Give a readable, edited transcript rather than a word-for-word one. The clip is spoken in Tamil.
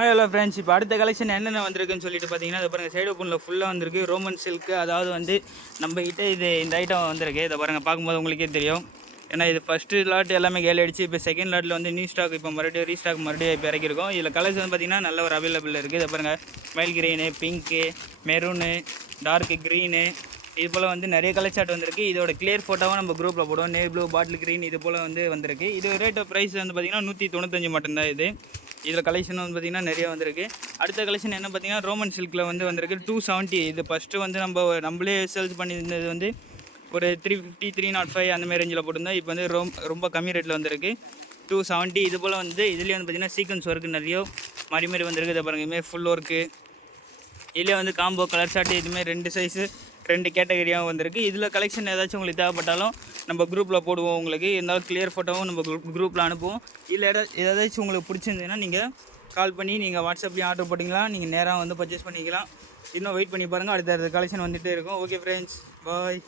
ஹலோ ஃப்ரெண்ட்ஸ், இப்போ அடுத்த கலெக்ஷன் என்னென்ன வந்திருக்குன்னு சொல்லிட்டு பார்த்தீங்கன்னா, இதை பாருங்கள், சைடு ஓப்பனில் ஃபுல்லாக வந்திருக்கு ரோமன் சில்க்கு. அதாவது வந்து நம்மகிட்ட இந்த ஐட்டம் வந்திருக்கு. இதை பாருங்கள், பார்க்கும்போது உங்களுக்கே தெரியும். ஏன்னா இது ஃபஸ்ட்டு லாட் எல்லாமே கேலி அடிச்சு, இப்போ செகண்ட் லாட்டில் வந்து நியூ ஸ்டாக் இப்போ மறுபடியும் ரீஸ்டாக் மறுபடியும் இப்போ இறக்கிருக்கோம். இதில் கலர்ஸ் வந்து பார்த்திங்கன்னா நல்ல ஒரு அவைலபிள் இருக்குது. இதை பாருங்கள், mild green, pink, maroon, dark green, இது போல் வந்து நிறைய கலர் சார்ட் வந்திருக்கு. இதோட கிளியர் ஃபோட்டோவும் நம்ம குரூப்பில் போடுவோம். நேவி ப்ளூ, பாட்டில் க்ரீன், இது போல் வந்து வந்திருக்கு. இது ரேட் ஆஃப் ப்ரைஸ் வந்து பார்த்திங்கன்னா 195 மட்டும்தான் இது. இதில் கலெக்ஷன் வந்து பார்த்திங்கன்னா நிறைய வந்திருக்கு. அடுத்த கலெக்ஷன் என்ன பார்த்திங்கன்னா ரோமன் சில்கில் வந்து வந்திருக்கு 270. இது ஃபஸ்ட்டு வந்து நம்மளே சேல்ஸ் பண்ணியிருந்தது வந்து ஒரு 350, 305 அந்தமாதிரி ரேஞ்சில் போட்டிருந்தோம். இப்போ வந்து ரொம்ப கம்மி ரேட்டில் வந்திருக்கு 270. இது போல் வந்து இதுலேயே வந்து பார்த்திங்கன்னா சீக்வன்ஸ் ஒர்க்கு நிறைய மாதிரி வந்திருக்கு. இதை பாருங்கள், இதுமாதிரி ஃபுல் ஒர்க்கு. இதுலேயே வந்து காம்போ கலர் ஷார்ட் இதுமாதிரி 2 சைஸு 2 கேட்டகரியாகவும் வந்திருக்கு. இதில் கலெக்ஷன் ஏதாச்சும் உங்களுக்கு தேவைப்பட்டாலும் நம்ம குரூப்பில் போடுவோம். உங்களுக்கு இருந்தாலும் கிளியர் ஃபோட்டோவும் நம்ம குரூப்பில் அனுப்புவோம். இல்லை ஏதாச்சும் உங்களுக்கு பிடிச்சிருந்ததுன்னா நீங்கள் கால் பண்ணி நீங்கள் வாட்ஸ்அப்லேயும் ஆர்டர் போட்டிங்களா, நீங்கள் நேராக வந்து பர்ச்சேஸ் பண்ணிக்கலாம். இன்னும் வெயிட் பண்ணி பாருங்கள், அடுத்த கலெக்ஷன் வந்துகிட்டே இருக்கும். ஓகே ஃப்ரெண்ட்ஸ், பாய்.